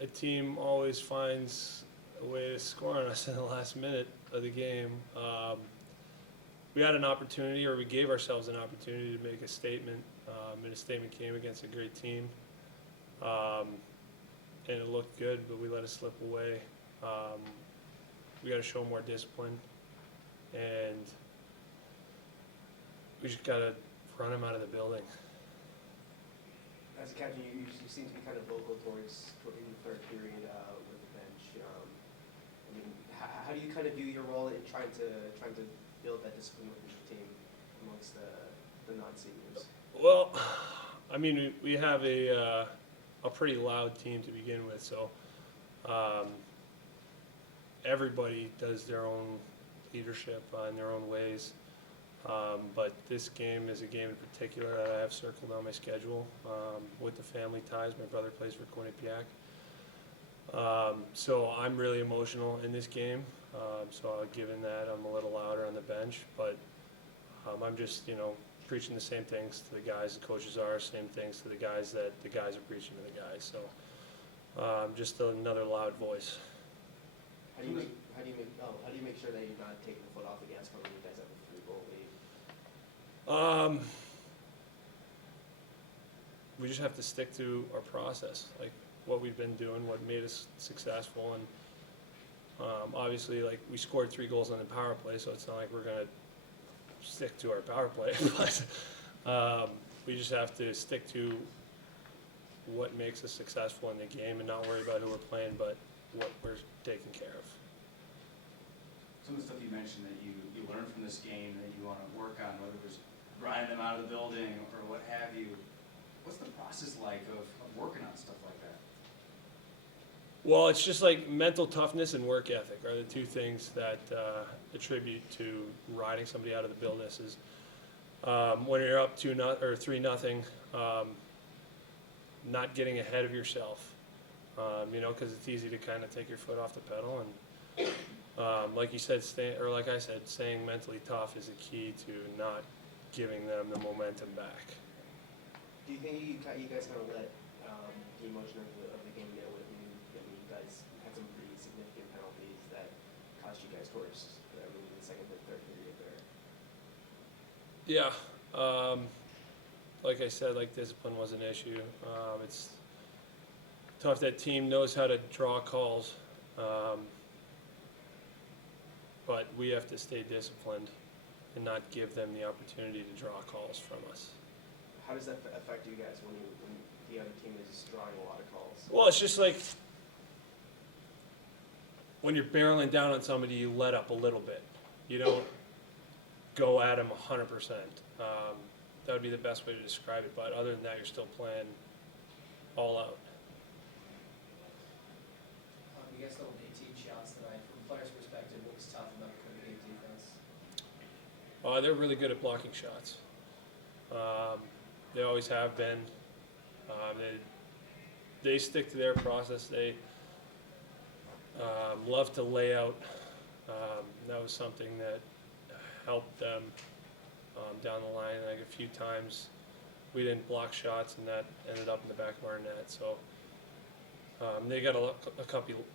a team always finds a way to score on us in the last minute of the game. We had an opportunity, or we gave ourselves an opportunity to make a statement, and a statement came against a great team. And it looked good, but we let it slip away. We got to show more discipline, and we just got to run them out of the building. As a captain, you seem to be kind of vocal towards in the third period with the bench. I mean, how do you kind of do your role in trying to build that discipline within the team amongst the non-seniors? Well, I mean, we have a pretty loud team to begin with, so everybody does their own leadership in their own ways. But this game is a game in particular that I have circled on my schedule with the family ties. My brother plays for Quinnipiac. So I'm really emotional in this game. So given that, I'm a little louder on the bench. But I'm just, preaching the same things to the guys the coaches are, same things to the guys that the guys are preaching to the guys. So just another loud voice. How do you make sure that you're not taking the foot off the gas when you guys have a 3-goal lead? We just have to stick to our process, like what we've been doing, what made us successful, and obviously, like, we scored 3 goals on the power play, so it's not like we're gonna stick to our power play, but we just have to stick to what makes us successful in the game and not worry about who we're playing, but what we're taking care of. Some of the stuff you mentioned that you learned from this game that you want to work on, whether it was grinding them out of the building or what have you, what's the process like of working on stuff like that? Well, it's just like mental toughness and work ethic are the two things that attribute to riding somebody out of the building. Is when you're up 2-0 or 3-0, not getting ahead of yourself. Because it's easy to kind of take your foot off the pedal, and like you said, like I said, staying mentally tough is the key to not giving them the momentum back. Do you think you guys kind of let the emotion of the game get with you? I mean, you guys had some pretty significant penalties that cost you guys towards the second and third period there. Yeah, like I said, like discipline was an issue. It's tough. That team knows how to draw calls, but we have to stay disciplined and not give them the opportunity to draw calls from us. How does that affect you guys when the other team is drawing a lot of calls? Well, it's just like when you're barreling down on somebody, you let up a little bit. You don't go at them 100%. That would be the best way to describe it. But other than that, you're still playing all out. You guys don't 18 shots tonight. From a player's perspective, what was tough about the Quinnipiac defense? They're really good at blocking shots. They always have been. They stick to their process. They love to lay out. That was something that helped them down the line. Like a few times, we didn't block shots, and that ended up in the back of our net. So they got a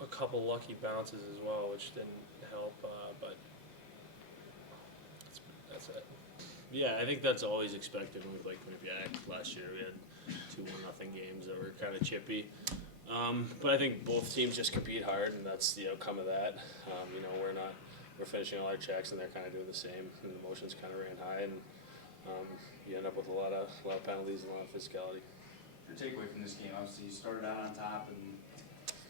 couple lucky bounces as well, which didn't help. But that's it. Yeah, I think that's always expected when we played Quinnipiac. Last year we had 2-1-0 games that were kind of chippy. But I think both teams just compete hard, and that's the outcome of that. We're finishing all our checks, and they're kind of doing the same, and the emotions kind of ran high, and you end up with a lot of penalties and a lot of physicality. Your takeaway from this game, obviously, you started out on top and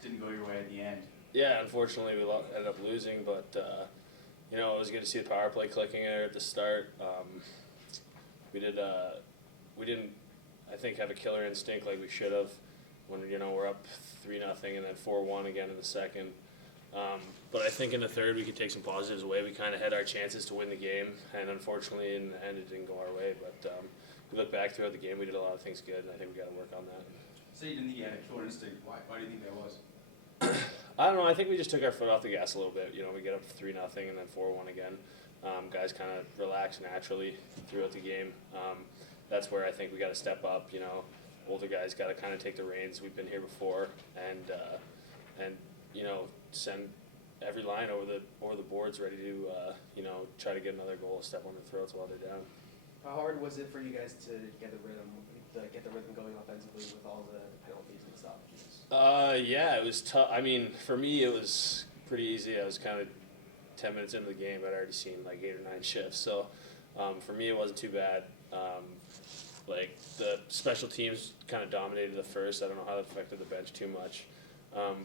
didn't go your way at the end. Yeah, unfortunately we ended up losing, but it was good to see the power play clicking there at the start. We didn't, I think, have a killer instinct like we should have when we're up 3-0 and then 4-1 again in the second. But I think in the third we could take some positives away. We kind of had our chances to win the game, and unfortunately in the end it didn't go our way. But we look back throughout the game, we did a lot of things good, and I think we got to work on that. Say you didn't think you had a killer instinct. Why do you think that was? I don't know. I think we just took our foot off the gas a little bit. We get up 3-0 and then 4-1 again. Guys kind of relax naturally throughout the game. That's where I think we got to step up. older guys got to kind of take the reins. We've been here before, and send every line over the boards, ready to try to get another goal, step on their throats while they're down. How hard was it for you guys to get the rhythm going offensively with all the penalties and stuff? Yeah, it was tough. I mean, for me, it was pretty easy. I was kind of 10 minutes into the game. I'd already seen like 8 or 9 shifts, so for me, it wasn't too bad. Like the special teams kind of dominated the first. I don't know how that affected the bench too much,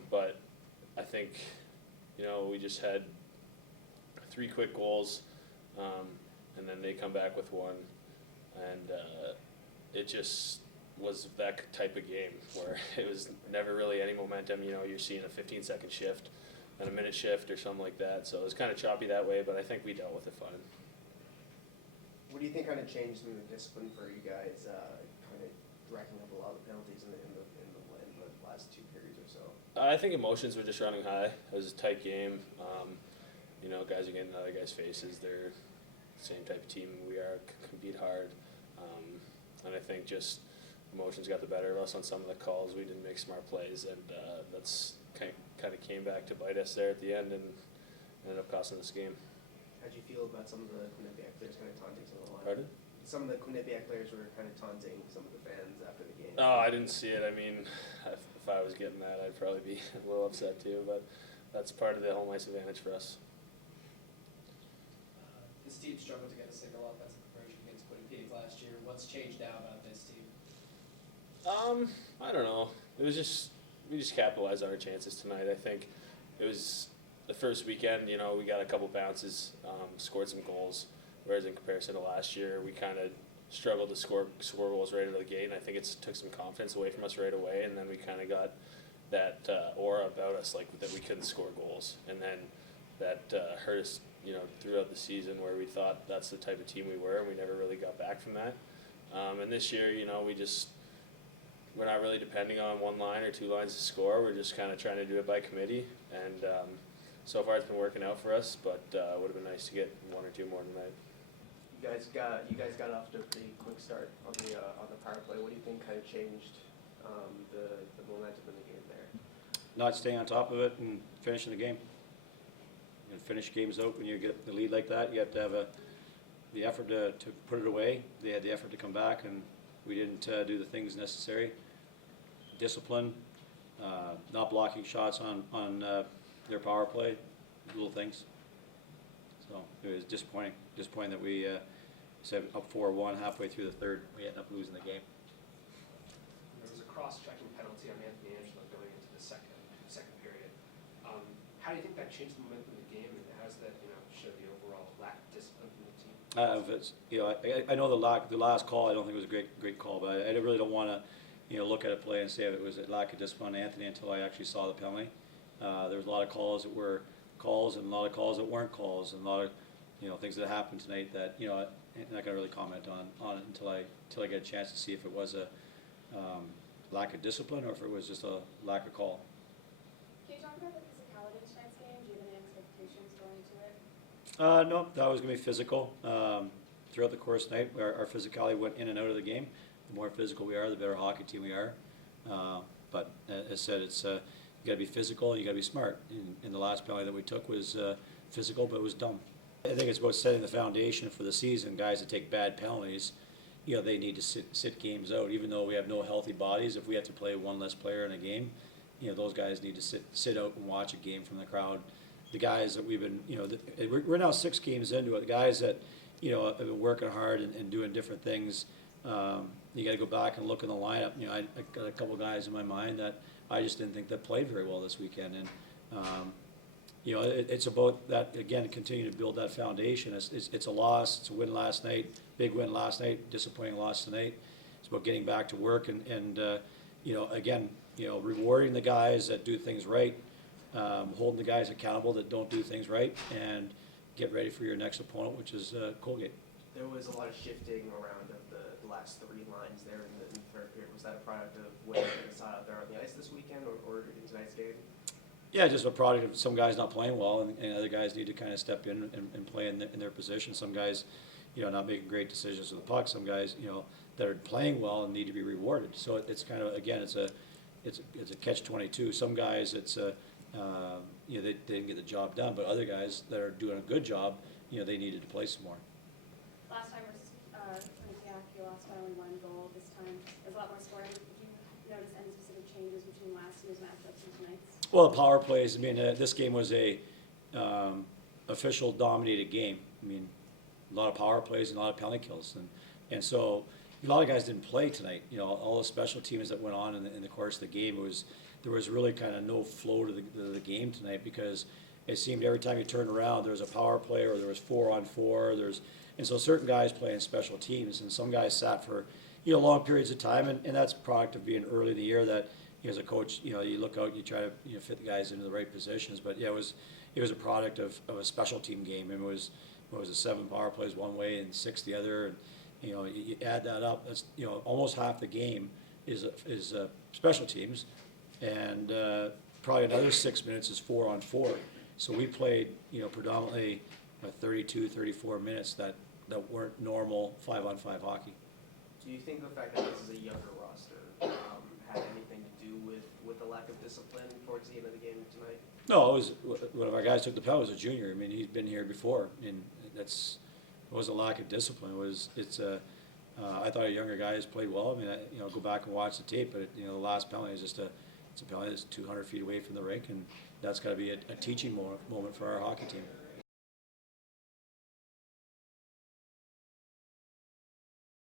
but I think we just had 3 quick goals, and then they come back with 1, and it just was that type of game where it was never really any momentum. You're seeing a 15-second shift and a minute shift or something like that, so it was kind of choppy that way, but I think we dealt with it fine. What do you think kind of changed in the discipline for you guys, kind of racking up a lot of penalties in the last 2 periods or so? I think emotions were just running high. It was a tight game. Guys are getting in other guys' faces. They're the same type of team we are, compete hard. And I think just emotions got the better of us on some of the calls. We didn't make smart plays, and that's kind of came back to bite us there at the end and ended up costing us the game. How'd you feel about some of the Quinnipiac players kind of taunting some of the line? Pardon? Some of the Quinnipiac players were kind of taunting some of the fans after the game. Oh, I didn't see it. I mean, if I was getting that, I'd probably be a little upset too, but that's part of the home ice advantage for us. This team struggled to get a single offensive conversion against Quinnipiac last year. What's changed now about this team? I don't know. It was just we just capitalized on our chances tonight. I think it was the first weekend. We got a couple bounces, scored some goals. Whereas in comparison to last year, we kind of struggled to score goals right out of the gate. And I think it took some confidence away from us right away. And then we kind of got that aura about us, like that we couldn't score goals. And then that hurt us, throughout the season, where we thought that's the type of team we were, and we never really got back from that. And this year, we're not really depending on 1 line or 2 lines to score. We're just kind of trying to do it by committee, and so far it's been working out for us. But it would have been nice to get 1 or 2 more tonight. You guys got off to a pretty quick start on the power play. What do you think kind of changed the momentum in the game there? Not staying on top of it and finishing the game. Finish games out when you get the lead like that. You have to have the effort to put it away. They had the effort to come back, and we didn't do the things necessary. Discipline, not blocking shots on their power play, little things. So it was disappointing. Disappointing that we said up 4-1 halfway through the third. We ended up losing the game. There was a cross-checking penalty on Anthony Angelo going into the second period. How do you think that changed the momentum of the game, and how does that show the overall lack of discipline from the team? I know the last call. I don't think it was a great call, but I really don't want to look at a play and say if it was a lack of discipline on Anthony until I actually saw the penalty. There was a lot of calls that were calls and a lot of calls that weren't calls, and a lot of things that happened tonight that I'm not going to really comment on it until I get a chance to see if it was a lack of discipline or if it was just a lack of call. Can you talk about the physicality of tonight's game? Do you have any expectations going into it? No, that was going to be physical. Throughout the course of the night, our physicality went in and out of the game. The more physical we are, the better hockey team we are. But as I said, it's you got to be physical and you got to be smart. In the last penalty that we took was physical, but it was dumb. I think it's about setting the foundation for the season. Guys that take bad penalties, they need to sit games out. Even though we have no healthy bodies, if we have to play 1 less player in a game, those guys need to sit out and watch a game from the crowd. The guys that we've been, we're now 6 games into it. The guys that, have been working hard and doing different things. You got to go back and look in the lineup. I got a couple guys in my mind that I just didn't think that played very well this weekend. And it's about that again. Continue to build that foundation. It's a loss. It's a win last night. Big win last night. Disappointing loss tonight. It's about getting back to work and again, rewarding the guys that do things right. Holding the guys accountable that don't do things right, and get ready for your next opponent, which is Colgate. There was a lot of shifting around of the last 3 lines there in the third period. Was that a product of what you saw out there on the ice this weekend or in tonight's game? Yeah, just a product of some guys not playing well, and other guys need to kind of step in and play in their position. Some guys, not making great decisions with the puck. Some guys, that are playing well and need to be rewarded. So it's kind of, again, it's a catch-22. Some guys, it's they didn't get the job done, but other guys that are doing a good job, they needed to play some more. Last time versus Quinnipiac, you lost by only 1 goal. This time, there's a lot more scoring. Did you notice any specific changes between last year's matchups and tonight's? Well, the power plays, this game was a official dominated game. A lot of power plays and a lot of penalty kills. And so a lot of guys didn't play tonight. All the special teams that went on in the course of the game, there was really kind of no flow to the game tonight, because it seemed every time you turned around, there was a power play or there was 4-on-4. And so certain guys playing special teams, and some guys sat for long periods of time, and that's a product of being early in the year that as a coach, you look out and you try to fit the guys into the right positions. But yeah, it was a product of a special team game, and it was a 7 power plays one way and 6 the other, and you add that up, that's almost half the game is special teams, and probably another 6 minutes is 4-on-4. So we played predominantly 32, 34 minutes that weren't normal 5-on-5 hockey. Do you think the fact that this is a younger roster had anything to do with the lack of discipline towards the end of the game tonight? No, it was one of our guys took the penalty, was a junior. He'd been here before, and it was a lack of discipline. I thought our younger guys played well. Go back and watch the tape, but the last penalty is it's a penalty that's 200 feet away from the rink, and that's got to be a teaching moment for our hockey team.